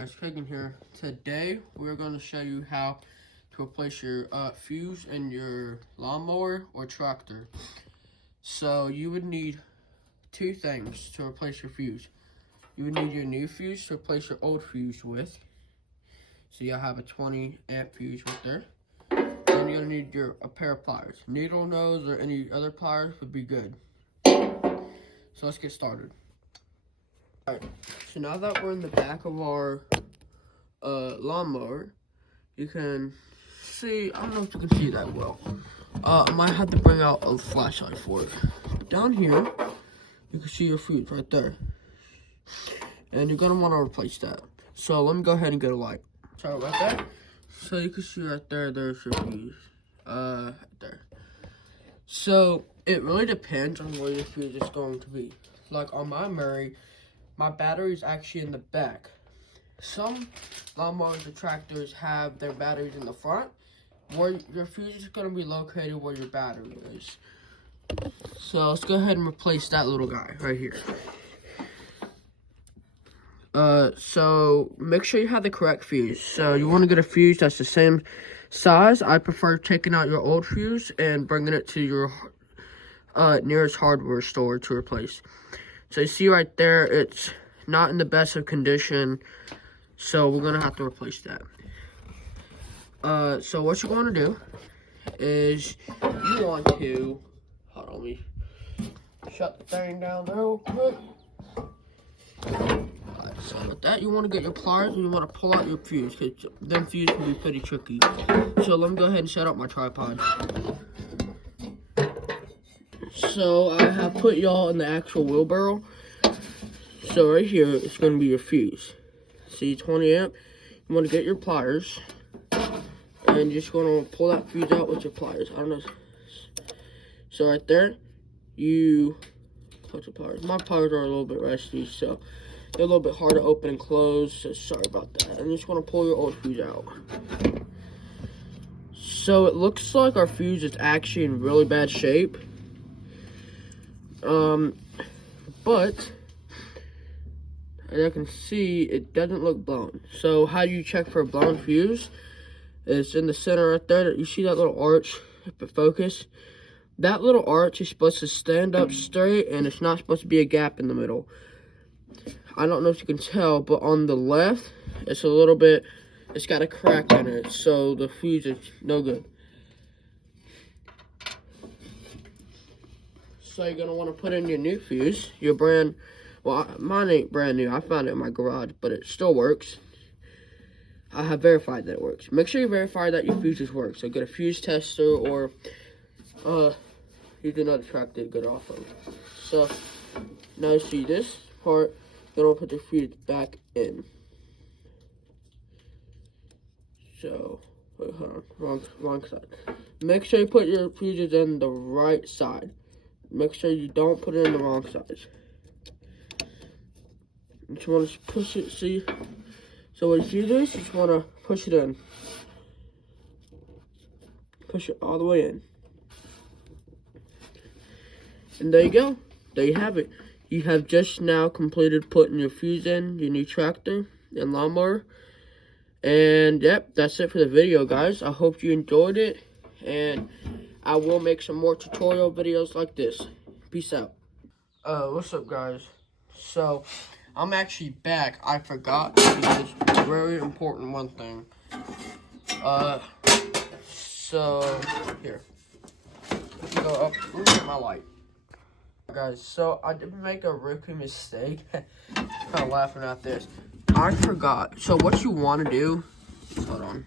Guys, Kagan here. Today we're going to show you how to replace your fuse in your lawnmower or tractor. So you would need two things to replace your fuse. You would need your new fuse to replace your old fuse with. So you'll have a 20 amp fuse right there. Then you're going to need a pair of pliers. Needle nose or any other pliers would be good. So let's get started. Alright, so now that we're in the back of our lawnmower, you can see, I don't know if you can see that well. I might have to bring out a flashlight for it. Down here, you can see your fuse right there. And you're going to want to replace that. So let me go ahead and get a light. So right there, so you can see right there, there's your fuse. Right there. So it really depends on where your fuse is going to be. Like on my Murray, my battery is actually in the back. Some lawnmowers or tractors have their batteries in the front, where your fuse is going to be located where your battery is. So let's go ahead and replace that little guy right here. So make sure you have the correct fuse. So you want to get a fuse that's the same size. I prefer taking out your old fuse and bringing it to your nearest hardware store to replace. So you see right there, it's not in the best of condition, so we're going to have to replace that. So what you're going to do is you want to, hold on, let me shut the thing down real quick. Alright, so with that, you want to get your pliers and you want to pull out your fuse, because them fuse can be pretty tricky. So let me go ahead and set up my tripod. So I have put y'all in the actual wheelbarrow. So right here, it's going to be your fuse. See, 20 amp. You want to get your pliers. And you're just going to pull that fuse out with your pliers. I don't know. So right there, you put your pliers. My pliers are a little bit rusty, so they're a little bit hard to open and close. So sorry about that. I'm just going to pull your old fuse out. So it looks like our fuse is actually in really bad shape. But as I can see, it doesn't look blown. So how do you check for a blown fuse? It's in the center right there. You see that little arch? If it focus, that little arch is supposed to stand up straight, and it's not supposed to be a gap in the middle. I don't know if you can tell, but on the left, it's a little bit, it's got a crack in it, so the fuse is no good. So you're going to want to put in your new fuse, your brand, well, mine ain't brand new, I found it in my garage, but it still works. I have verified that it works. Make sure you verify that your fuses work, so get a fuse tester or use another tractor to get off of. So, now you see this part, you're going to put the fuse back in. So, wait, hold on, wrong side. Make sure you put your fuses in the right side. Make sure you don't put it in the wrong size. You just want to push it, see? So when you do this, you just want to push it in. Push it all the way in. And there you go. There you have it. You have just now completed putting your fuse in your new tractor and lawnmower. And yep, that's it for the video, guys. I hope you enjoyed it. And I will make some more tutorial videos like this. Peace out. What's up, guys? So, I'm actually back. I forgot to do this very important one thing. So, here. Go up. Look at my light. Guys, so I did make a rookie mistake. Kind of laughing at this. I forgot. So, what you want to do, hold on.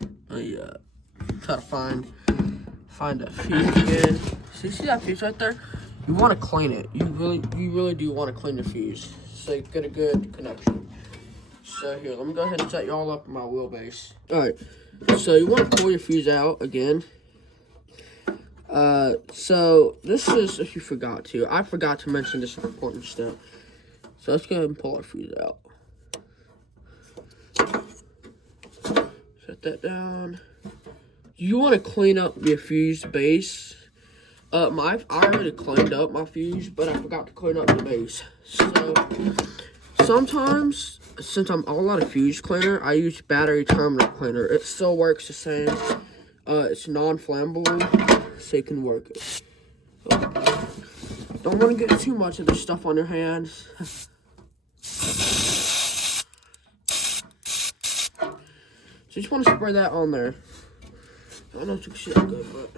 Try to find a fuse again. See that fuse right there? You want to clean it. You really do want to clean the fuse, so you get a good connection. So here, let me go ahead and set y'all up in my wheelbase. Alright, so you want to pull your fuse out again. So this is, if you forgot to, I forgot to mention this important step. So let's go ahead and pull our fuse out. Set that down. You want to clean up your fuse base. I already cleaned up my fuse, but I forgot to clean up the base. So sometimes since I'm all out of fuse cleaner, I use battery terminal cleaner. It still works the same. It's non-flammable, so you can work it. Don't want to get too much of the stuff on your hands. So you just want to spray that on there. I don't know if you can see that good, but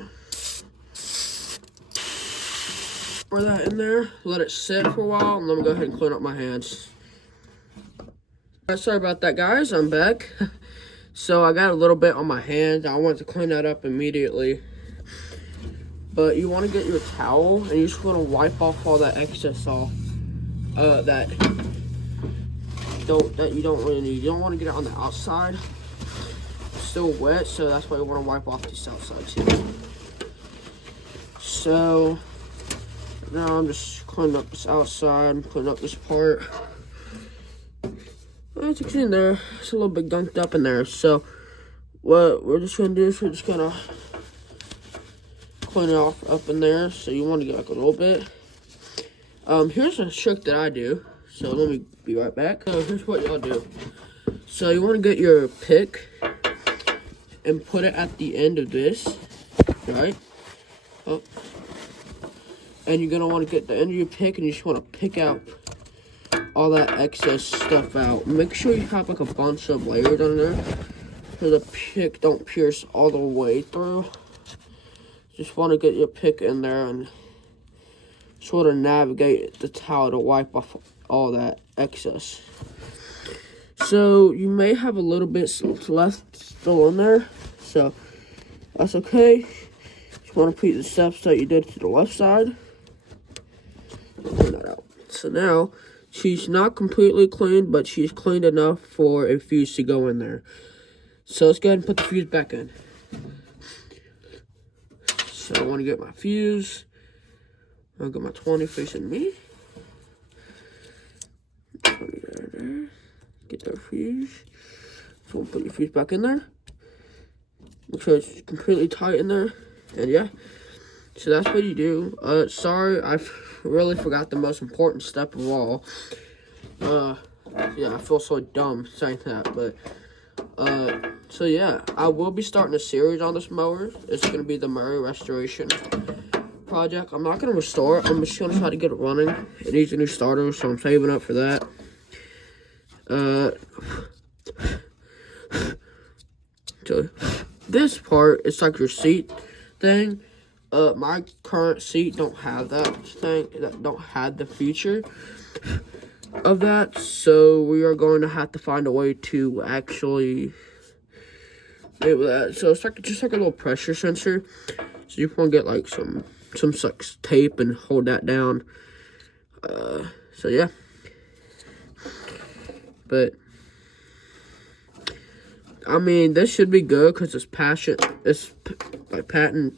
spray that in there, let it sit for a while, and then we'll go ahead and clean up my hands. Alright, sorry about that, guys. I'm back. So I got a little bit on my hand. I want to clean that up immediately. But you want to get your towel, and you just want to wipe off all that excess off. That you don't really need. You don't want to get it on the outside. Still wet, so that's why you want to wipe off this outside too. So now I'm just cleaning up this outside, cleaning up this part. As you can see in there, it's a little bit gunked up in there. So what we're just gonna do is we're just gonna clean it off up in there. So you want to get like a little bit. Here's a trick that I do. So let me be right back. So here's what y'all do. So you want to get your pick and put it at the end of this, right? Oh. And you're gonna want to get the end of your pick, and you just want to pick out all that excess stuff out. Make sure you have like a bunch of layers on there, so the pick don't pierce all the way through. Just want to get your pick in there and sort of navigate the towel to wipe off all that excess. So you may have a little bit left still in there, so that's okay. Just want to repeat the steps that you did to the left side. Clean that out. So now she's not completely clean, but she's cleaned enough for a fuse to go in there. So let's go ahead and put the fuse back in. So I want to get my fuse. I'll get my 20 facing me. 20 there. Get that fuse. So we'll put your fuse back in there. Make sure it's completely tight in there. And yeah. So that's what you do. Sorry, I really forgot the most important step of all. Yeah, I feel so dumb saying that, but so yeah, I will be starting a series on this mower. It's gonna be the Murray restoration project. I'm not gonna restore it. I'm just gonna try to get it running. It needs a new starter, so I'm saving up for that. So this part, it's like your seat thing. My current seat don't have that thing, don't have the feature of that, so we are going to have to find a way to actually enable that. So it's like just like a little pressure sensor. So you want to get like some tape and hold that down. So yeah, but I mean, this should be good because it's patent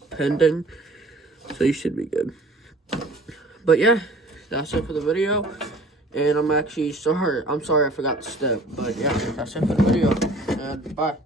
pending, so you should be good. But yeah, that's it for the video. And I'm sorry I forgot the step. But yeah, that's it for the video. And bye.